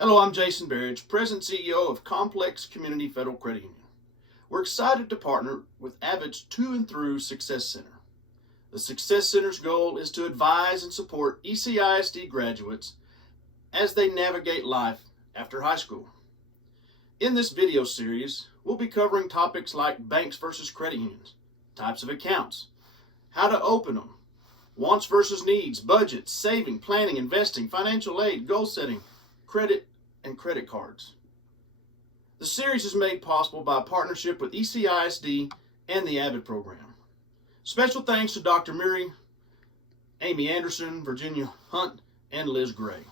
Hello, I'm Jason Berridge, President and CEO of Complex Community Federal Credit Union. We're excited to partner with Avid's To and Through Success Center. The Success Center's goal is to advise and support ECISD graduates as they navigate life after high school. In this video series, we'll be covering topics like banks versus credit unions, types of accounts, how to open them, wants versus needs, budgets, saving, planning, investing, financial aid, goal setting, credit, and credit cards. The series is made possible by a partnership with ECISD and the Avid program. Special thanks to Dr. Miri, Amy Anderson, Virginia Hunt, and Liz Gray.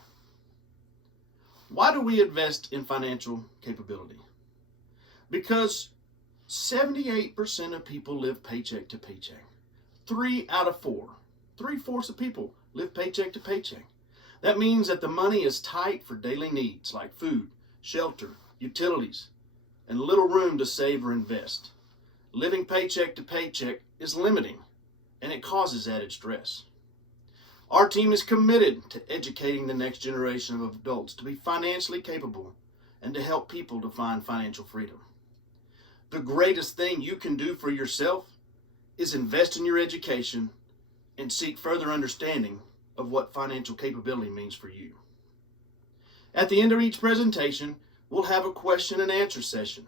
Why do we invest in financial capability? Because 78% of people live paycheck to paycheck. 3 out of 4, 3/4 of people live paycheck to paycheck. That means that the money is tight for daily needs like food, shelter, utilities, and little room to save or invest. Living paycheck to paycheck is limiting, and it causes added stress. Our team is committed to educating the next generation of adults to be financially capable and to help people to find financial freedom. The greatest thing you can do for yourself is invest in your education and seek further understanding of what financial capability means for you. At the end of each presentation, we'll have a question and answer session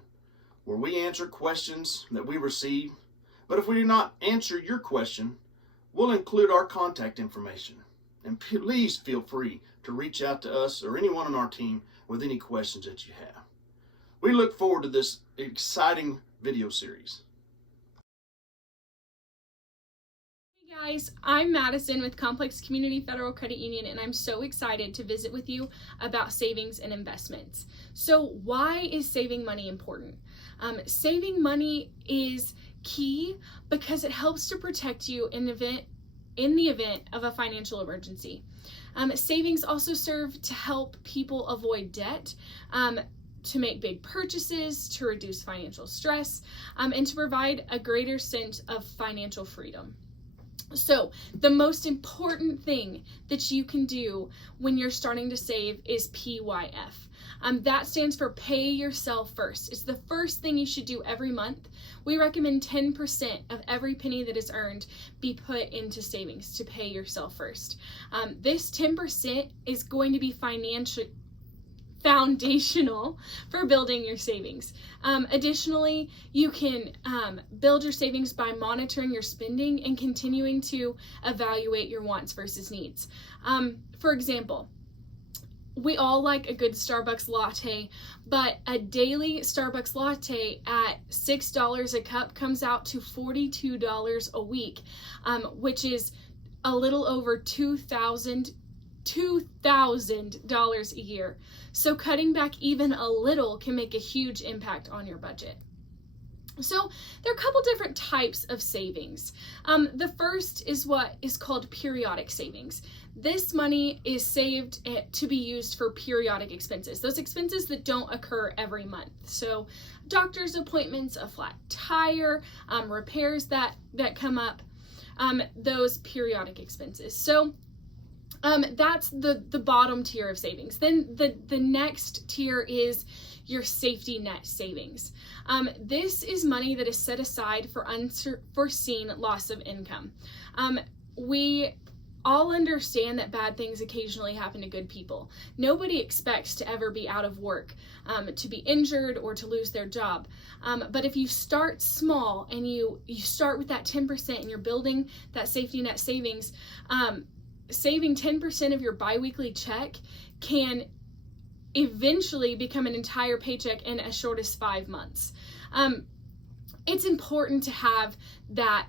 where we answer questions that we receive, but if we do not answer your question, we'll include our contact information. And please feel free to reach out to us or anyone on our team with any questions that you have. We look forward to this exciting video series. Guys, I'm Madison with Complex Community Federal Credit Union, and I'm so excited to visit with you about savings and investments. So why is saving money important? Saving money is key because it helps to protect you in the event of a financial emergency. Savings also serve to help people avoid debt, to make big purchases, to reduce financial stress, and to provide a greater sense of financial freedom. So the most important thing that you can do when you're starting to save is PYF. That stands for Pay Yourself First. It's the first thing you should do every month. We recommend 10% of every penny that is earned be put into savings to pay yourself first. This 10% is going to be foundational for building your savings. Additionally, you can build your savings by monitoring your spending and continuing to evaluate your wants versus needs. For example, we all like a good Starbucks latte, but a daily Starbucks latte at $6 a cup comes out to $42 a week, which is a little over $2,000 a year. So cutting back even a little can make a huge impact on your budget. So there are a couple different types of savings. The first is what is called periodic savings. This money is saved to be used for periodic expenses, those expenses that don't occur every month. So doctor's appointments, a flat tire, repairs that come up, those periodic expenses. So that's the bottom tier of savings. Then the next tier is your safety net savings. This is money that is set aside for unforeseen loss of income. We all understand that bad things occasionally happen to good people. Nobody expects to ever be out of work, to be injured or to lose their job. But if you start small and you start with that 10% and you're building that safety net savings, saving 10% of your biweekly check can eventually become an entire paycheck in as short as 5 months. It's important to have that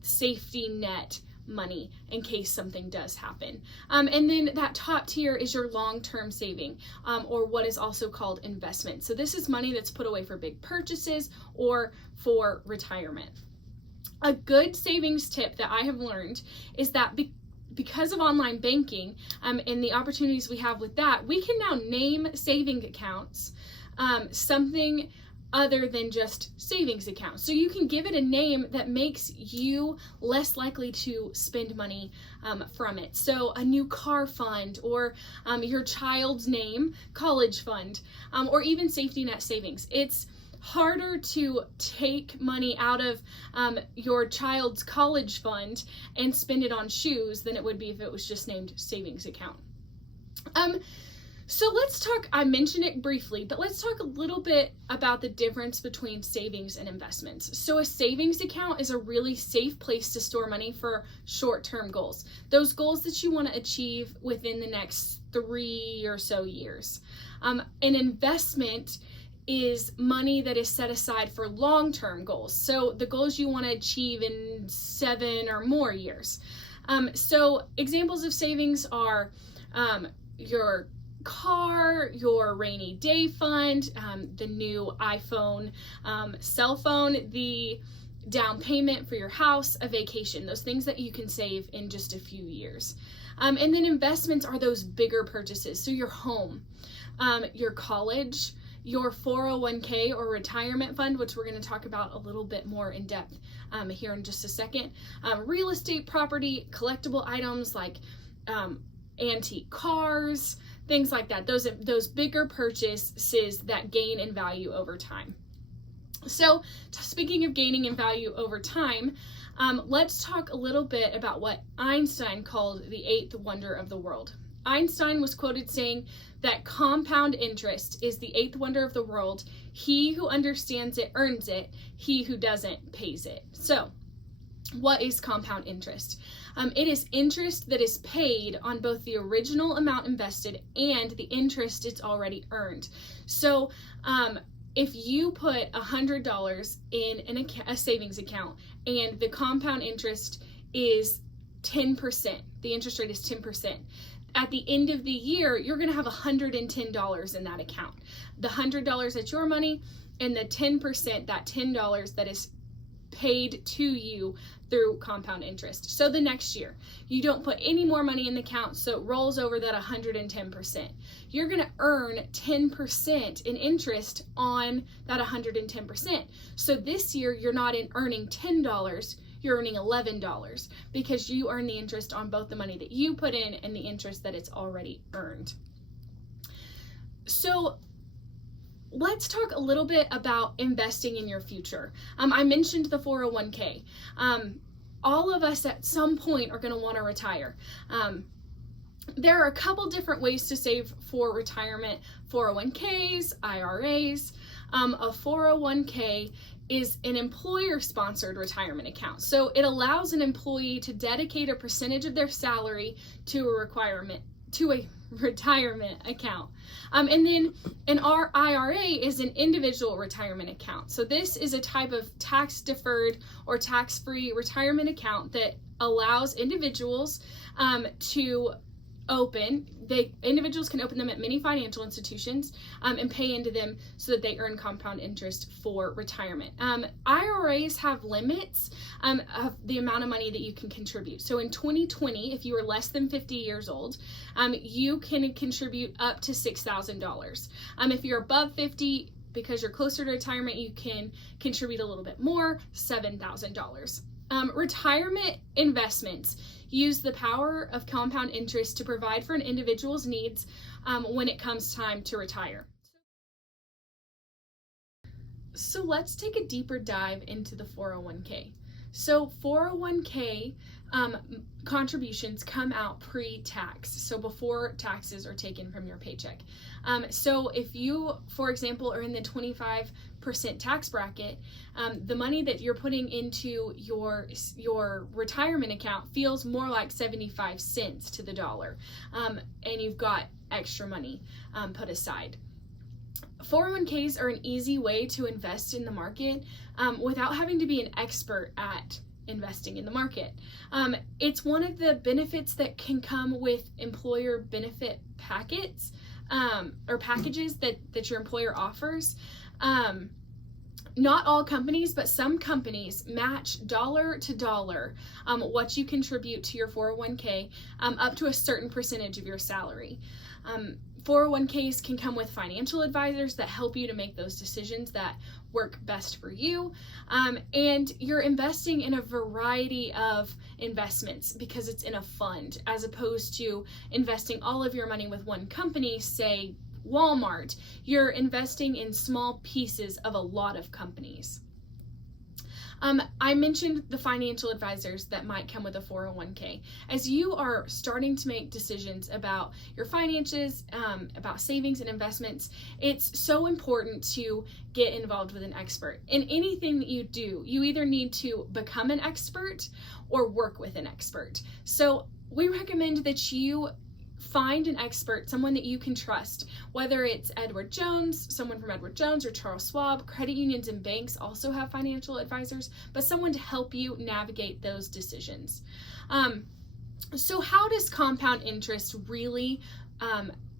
safety net money in case something does happen. And then that top tier is your long-term saving, or what is also called investment. So this is money that's put away for big purchases or for retirement. A good savings tip that I have learned is that because of online banking and the opportunities we have with that, we can now name saving accounts something other than just savings account. So you can give it a name that makes you less likely to spend money from it. So a new car fund, or your child's name, college fund, or even safety net savings. It's harder to take money out of your child's college fund and spend it on shoes than it would be if it was just named savings account. So let's talk, I mentioned it briefly, but let's talk a little bit about the difference between savings and investments. So a savings account is a really safe place to store money for short-term goals. Those goals that you want to achieve within the next 3 or so years. An investment is money that is set aside for long-term goals. So the goals you want to achieve in 7 or more years. So examples of savings are your car, your rainy day fund, the new iPhone cell phone, the down payment for your house, a vacation, those things that you can save in just a few years. And then investments are those bigger purchases. So your home, your college, your 401k or retirement fund, which we're going to talk about a little bit more in depth here in just a second. Real estate property, collectible items like antique cars, things like that. Those bigger purchases that gain in value over time. So speaking of gaining in value over time, let's talk a little bit about what Einstein called the 8th wonder of the world. Einstein was quoted saying that compound interest is the 8th wonder of the world. He who understands it earns it. He who doesn't pays it. So what is compound interest? It is interest that is paid on both the original amount invested and the interest it's already earned. So if you put $100 in a savings account and the compound interest is 10%, the interest rate is 10%. At the end of the year, you're going to have $110 in that account. The $100 that's your money, and the 10%, that $10 that is paid to you through compound interest. So the next year, you don't put any more money in the account, so it rolls over that 110%. You're going to earn 10% in interest on that 110%. So this year, you're not earning $10, you're earning $11 because you earn the interest on both the money that you put in and the interest that it's already earned. So let's talk a little bit about investing in your future. I mentioned the 401k. All of us at some point are going to want to retire. There are a couple different ways to save for retirement: 401ks, IRAs. A 401k is an employer-sponsored retirement account. So it allows an employee to dedicate a percentage of their salary to a retirement account. And then an IRA is an individual retirement account. So this is a type of tax-deferred or tax-free retirement account that allows individuals to open. Individuals can open them at many financial institutions and pay into them so that they earn compound interest for retirement. IRAs have limits of the amount of money that you can contribute. So in 2020, if you are less than 50 years old, you can contribute up to $6,000. If you're above 50, because you're closer to retirement, you can contribute a little bit more, $7,000. Retirement investments use the power of compound interest to provide for an individual's needs when it comes time to retire. So let's take a deeper dive into the 401k. So 401k contributions come out pre-tax, so before taxes are taken from your paycheck. So if you, for example, are in the 25% tax bracket, the money that you're putting into your retirement account feels more like 75 cents to the dollar, and you've got extra money put aside. 401ks are an easy way to invest in the market without having to be an expert at investing in the market. It's one of the benefits that can come with employer benefit packets or packages that your employer offers. Not all companies, but some companies match dollar to dollar what you contribute to your 401k up to a certain percentage of your salary. 401ks can come with financial advisors that help you to make those decisions that work best for you. And you're investing in a variety of investments because it's in a fund, as opposed to investing all of your money with one company, say Walmart. You're investing in small pieces of a lot of companies. I mentioned the financial advisors that might come with a 401k. As you are starting to make decisions about your finances, about savings and investments, it's so important to get involved with an expert. In anything that you do, you either need to become an expert or work with an expert. So we recommend that you find an expert, someone that you can trust, whether it's Edward Jones, someone from Edward Jones, or Charles Schwab. Credit unions and banks also have financial advisors, but someone to help you navigate those decisions. So how does compound interest really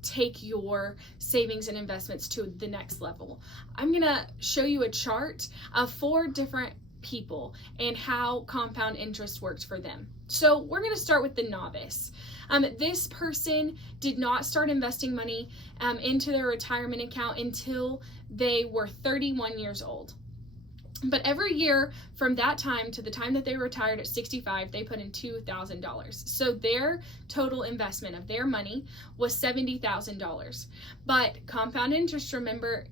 take your savings and investments to the next level? I'm gonna show you a chart of 4 different people and how compound interest works for them. So we're going to start with the novice. This person did not start investing money into their retirement account until they were 31 years old. But every year from that time to the time that they retired at 65, they put in $2,000. So their total investment of their money was $70,000. But compound interest, remember,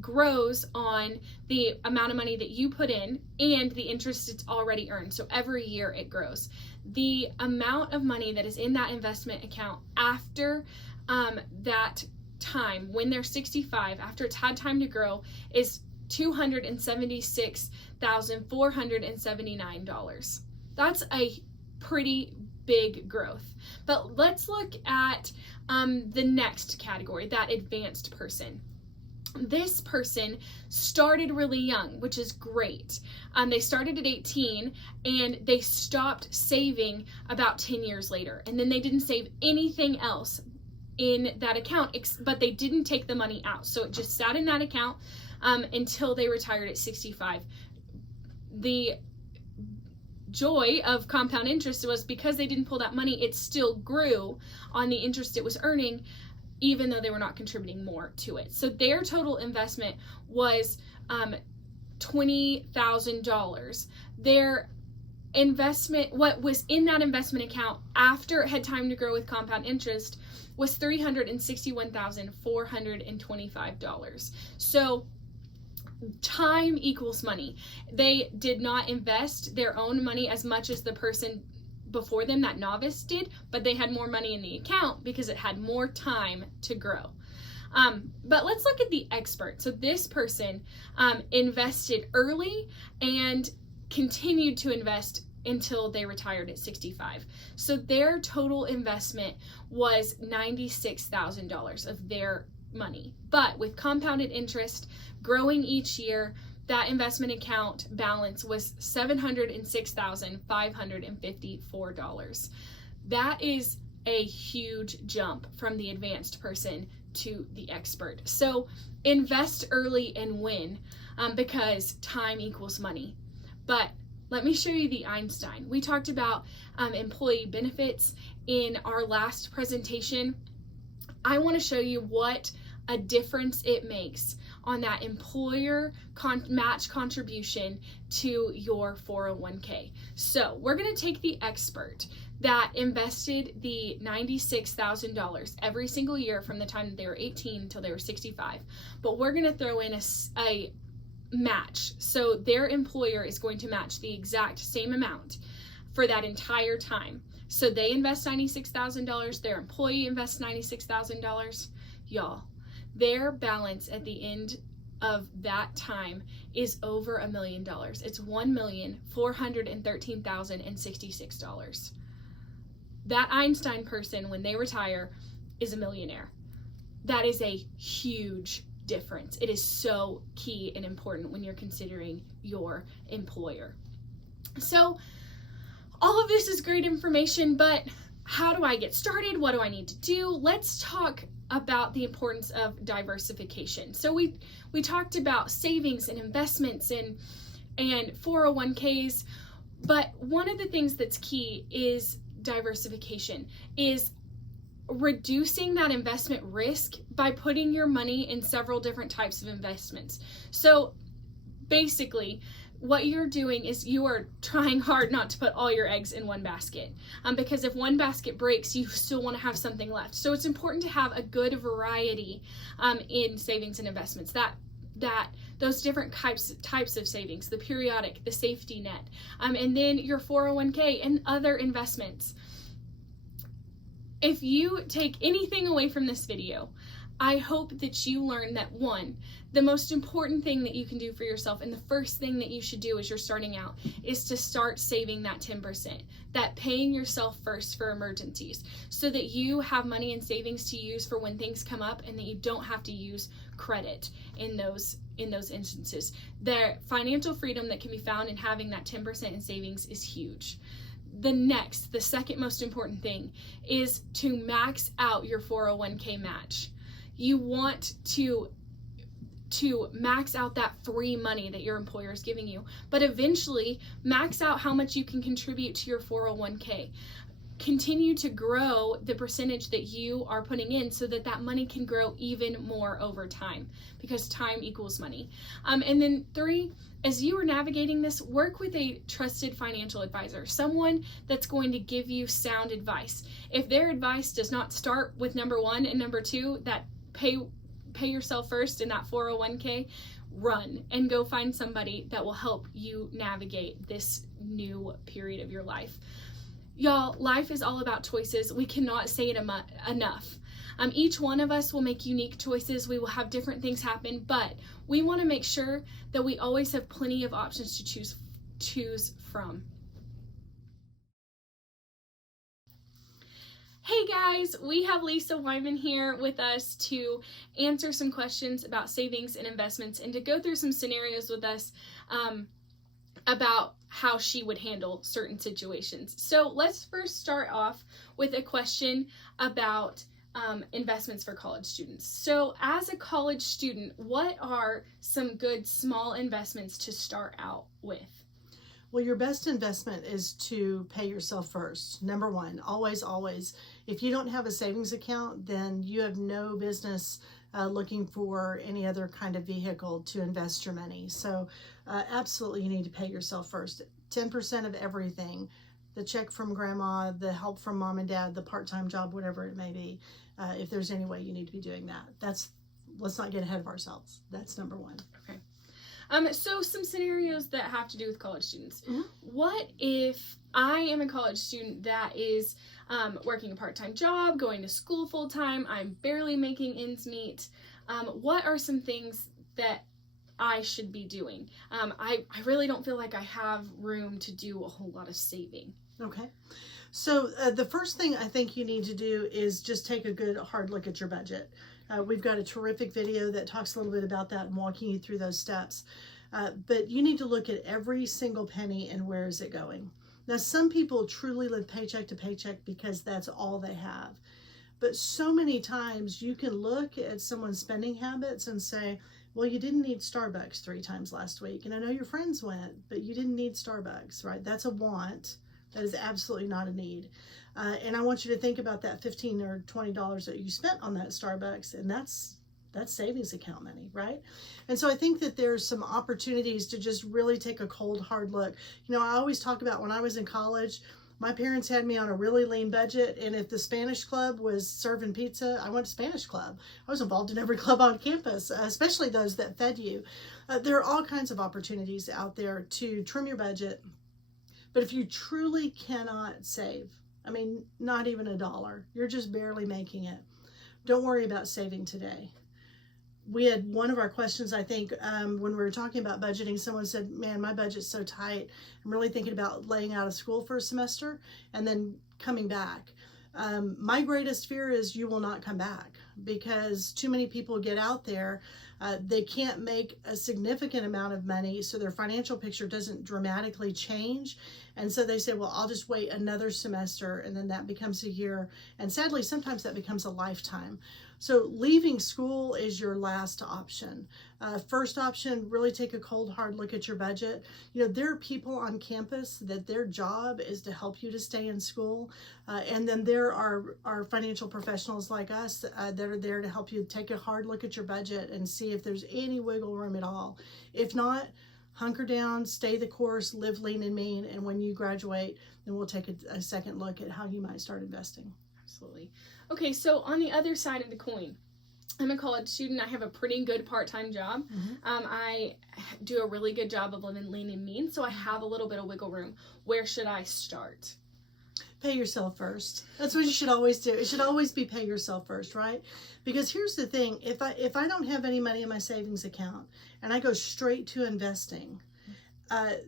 grows on the amount of money that you put in and the interest it's already earned. So every year it grows. The amount of money that is in that investment account after that time, when they're 65, after it's had time to grow, is $276,479. That's a pretty big growth. But let's look at the next category, that advanced person. This person started really young, which is great. They started at 18 and they stopped saving about 10 years later. And then they didn't save anything else in that account, but they didn't take the money out. So it just sat in that account until they retired at 65. The joy of compound interest was because they didn't pull that money, it still grew on the interest it was earning, even though they were not contributing more to it. So their total investment was $20,000. Their investment, what was in that investment account after it had time to grow with compound interest, was $361,425. So time equals money. They did not invest their own money as much as the person before them, that novice, did, but they had more money in the account because it had more time to grow. But let's look at the expert. So this person invested early and continued to invest until they retired at 65. So their total investment was $96,000 of their money. But with compounded interest growing each year, that investment account balance was $706,554. That is a huge jump from the advanced person to the expert. So invest early and win because time equals money. But let me show you the Einstein. We talked about employee benefits in our last presentation. I want to show you what a difference it makes on that employer match contribution to your 401k. So we're going to take the expert that invested the $96,000 every single year from the time that they were 18 until they were 65. But we're going to throw in a match. So their employer is going to match the exact same amount for that entire time. So they invest $96,000, their employee invests $96,000. Y'all, their balance at the end of that time is over $1 million. It's $1,413,066. That Einstein person, when they retire, is a millionaire. That is a huge difference. It is so key and important when you're considering your employer. So all of this is great information, but how do I get started? What do I need to do? Let's talk about the importance of diversification. So we talked about savings and investments and 401ks, but one of the things that's key is diversification, is reducing that investment risk by putting your money in several different types of investments. So basically, what you're doing is you are trying hard not to put all your eggs in one basket, because if one basket breaks, you still want to have something left. So it's important to have a good variety in savings and investments. Those different types of savings, the periodic, the safety net, and then your 401k and other investments. If you take anything away from this video, I hope that you learn that, one, the most important thing that you can do for yourself, and the first thing that you should do as you're starting out, is to start saving that 10%, that paying yourself first for emergencies, so that you have money in savings to use for when things come up, and that you don't have to use credit in those instances. The financial freedom that can be found in having that 10% in savings is huge. The second most important thing is to max out your 401k match. You want to max out that free money that your employer is giving you, but eventually max out how much you can contribute to your 401k. Continue to grow the percentage that you are putting in so that that money can grow even more over time, because time equals money. And then 3, as you are navigating this, work with a trusted financial advisor, someone that's going to give you sound advice. If their advice does not start with number 1 and number 2, that pay yourself first in that 401k, run and go find somebody that will help you navigate this new period of your life. Y'all, life is all about choices. We cannot say it enough. Each one of us will make unique choices. We will have different things happen, but we want to make sure that we always have plenty of options to choose from. Hey guys, we have Lisa Wyman here with us to answer some questions about savings and investments, and to go through some scenarios with us about how she would handle certain situations. So let's first start off with a question about investments for college students. So as a college student, what are some good small investments to start out with? Well, your best investment is to pay yourself first. Number 1, always, always. If you don't have a savings account, then you have no business looking for any other kind of vehicle to invest your money. So absolutely, you need to pay yourself first. 10% of everything, the check from grandma, the help from mom and dad, the part-time job, whatever it may be. If there's any way, you need to be doing that. Let's not get ahead of ourselves. That's number 1. Okay. So some scenarios that have to do with college students. Mm-hmm. What if I am a college student that is working a part-time job, going to school full-time, I'm barely making ends meet? What are some things that I should be doing? I really don't feel like I have room to do a whole lot of saving. Okay. So the first thing I think you need to do is just take a good hard look at your budget. We've got a terrific video that talks a little bit about that and walking you through those steps. But you need to look at every single penny and where is it going. Now, some people truly live paycheck to paycheck because that's all they have. But so many times you can look at someone's spending habits and say, well, you didn't need Starbucks 3 times last week. And I know your friends went, but you didn't need Starbucks, right? That's a want. That is absolutely not a need. And I want you to think about that $15 or $20 that you spent on that Starbucks, and that's savings account money, right? And so I think that there's some opportunities to just really take a cold, hard look. You know, I always talk about when I was in college, my parents had me on a really lean budget, and if the Spanish club was serving pizza, I went to Spanish club. I was involved in every club on campus, especially those that fed you. There are all kinds of opportunities out there to trim your budget. But if you truly cannot save, I mean, not even $1, you're just barely making it, don't worry about saving today. We had one of our questions, I think, when we were talking about budgeting, someone said, man, my budget's so tight. I'm really thinking about laying out of school for a semester and then coming back. My greatest fear is you will not come back, because too many people get out there They can't make a significant amount of money, so their financial picture doesn't dramatically change. And so they say, well, I'll just wait another semester, and then that becomes a year. And sadly, sometimes that becomes a lifetime. So leaving school is your last option. First option, really take a cold, hard look at your budget. You know, there are people on campus that their job is to help you to stay in school. And then there are financial professionals like us that are there to help you take a hard look at your budget and see if there's any wiggle room at all. If not, hunker down, stay the course, live lean and mean. And when you graduate, then we'll take a second look at how you might start investing. Absolutely. Okay, so on the other side of the coin, I'm a college student. I have a pretty good part-time job. I do a really good job of living lean and mean, so I have a little bit of wiggle room. Where should I start? Pay yourself first. That's what you should always do. It should always be pay yourself first, right? Because here's the thing. If I don't have any money in my savings account and I go straight to investing,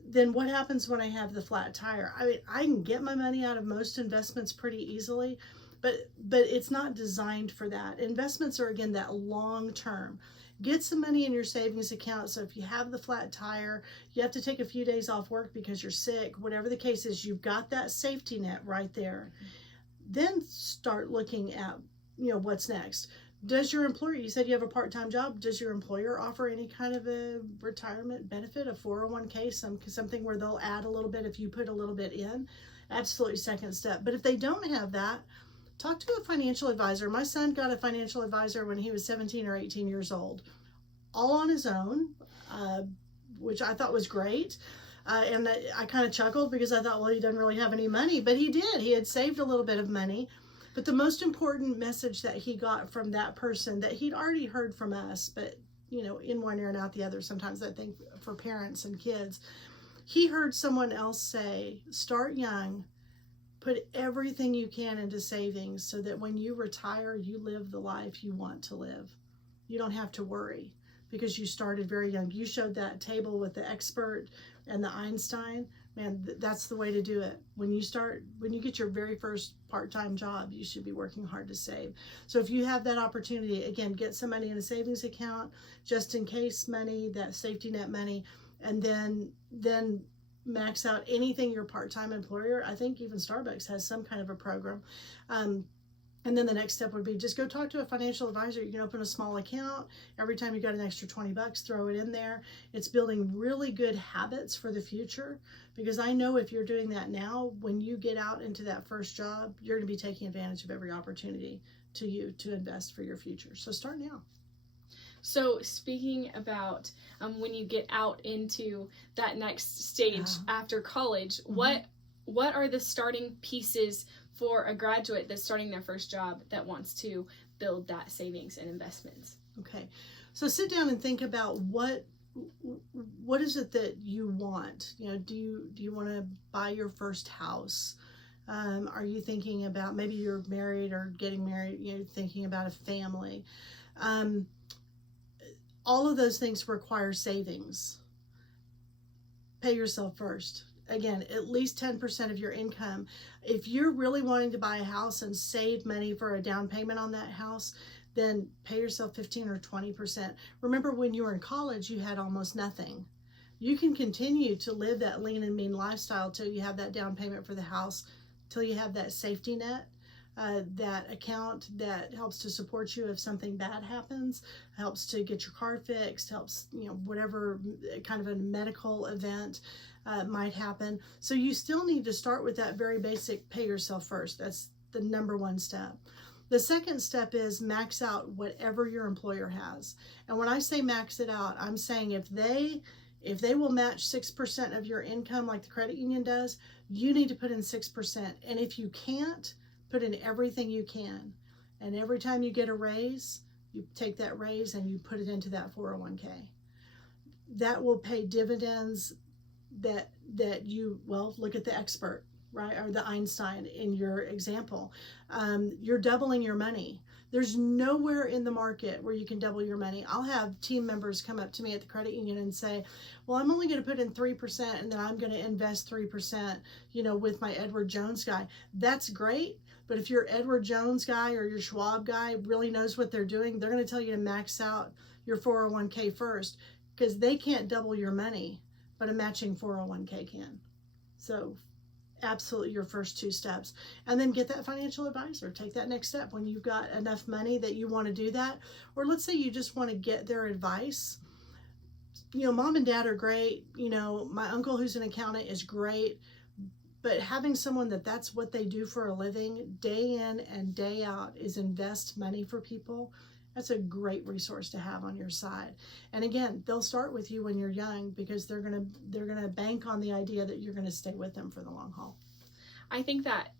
then what happens when I have the flat tire? I mean, I can get my money out of most investments pretty easily, but it's not designed for that. Investments are, again, that long term. Get some money in your savings account, so if you have the flat tire, you have to take a few days off work because you're sick, whatever the case is, you've got that safety net right there. Then start looking at, you know, what's next. Does your employer, you said you have a part-time job, does your employer offer any kind of a retirement benefit, a 401k, something where they'll add a little bit if you put a little bit in? Absolutely, second step. But if they don't have that, talk to a financial advisor. My son got a financial advisor when he was 17 or 18 years old, all on his own, which I thought was great. And I kind of chuckled because I thought, well, he doesn't really have any money, but he did. He had saved a little bit of money. But the most important message that he got from that person that he'd already heard from us, but, you know, in one ear and out the other, sometimes I think for parents and kids, he heard someone else say, start young, put everything you can into savings so that when you retire, you live the life you want to live. You don't have to worry because you started very young. You showed that table with the expert and the Einstein. Man, that's the way to do it. When you get your very first part-time job, you should be working hard to save. So if you have that opportunity, again, get some money in a savings account, just in case money, that safety net money, and then max out anything your part-time employer. I think even Starbucks has some kind of a program. And then the next step would be just go talk to a financial advisor. You can open a small account. Every time you got an extra $20, throw it in there. It's building really good habits for the future, because I know if you're doing that now, when you get out into that first job, you're going to be taking advantage of every opportunity to invest for your future. So start now. So speaking about when you get out into that next stage after college, what are the starting pieces for a graduate that's starting their first job that wants to build that savings and investments? Okay, so sit down and think about what is it that you want. You know, do you want to buy your first house? Are you thinking about, maybe you're married or getting married, you know, thinking about a family? All of those things require savings. Pay yourself first. Again, at least 10% of your income. If you're really wanting to buy a house and save money for a down payment on that house, then pay yourself 15 or 20%. Remember, when you were in college, you had almost nothing. You can continue to live that lean and mean lifestyle till you have that down payment for the house, till you have that safety net, that account that helps to support you if something bad happens, helps to get your car fixed, helps, you know, whatever kind of a medical event might happen. So you still need to start with that very basic pay yourself first. That's the number one step. The second step is max out whatever your employer has. And when I say max it out, I'm saying if they will match 6% of your income like the credit union does, you need to put in 6%. And if you can't, put in everything you can. And every time you get a raise, you take that raise and you put it into that 401k. That will pay dividends that you, well, look at the expert, right? Or the Einstein in your example. You're doubling your money. There's nowhere in the market where you can double your money. I'll have team members come up to me at the credit union and say, well, I'm only going to put in 3% and then I'm going to invest 3%, you know, with my Edward Jones guy. That's great. But if your Edward Jones guy or your Schwab guy really knows what they're doing, they're going to tell you to max out your 401k first, because they can't double your money, but a matching 401k can. So absolutely your first 2 steps. And then get that financial advisor. Take that next step when you've got enough money that you want to do that. Or let's say you just want to get their advice. You know, mom and dad are great. You know, my uncle who's an accountant is great. But having someone that's what they do for a living, day in and day out, is invest money for people. That's a great resource to have on your side. And again, they'll start with you when you're young, because they're gonna bank on the idea that you're gonna stay with them for the long haul. I think that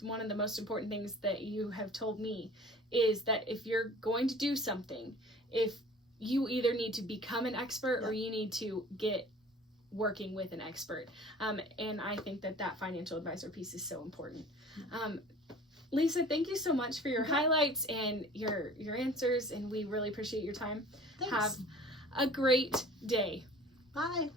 one of the most important things that you have told me is that if you're going to do something, if you either need to become an expert or you need to get working with an expert. And I think that financial advisor piece is so important. Lisa, thank you so much for your highlights and your answers, and we really appreciate your time. Thanks. Have a great day. Bye.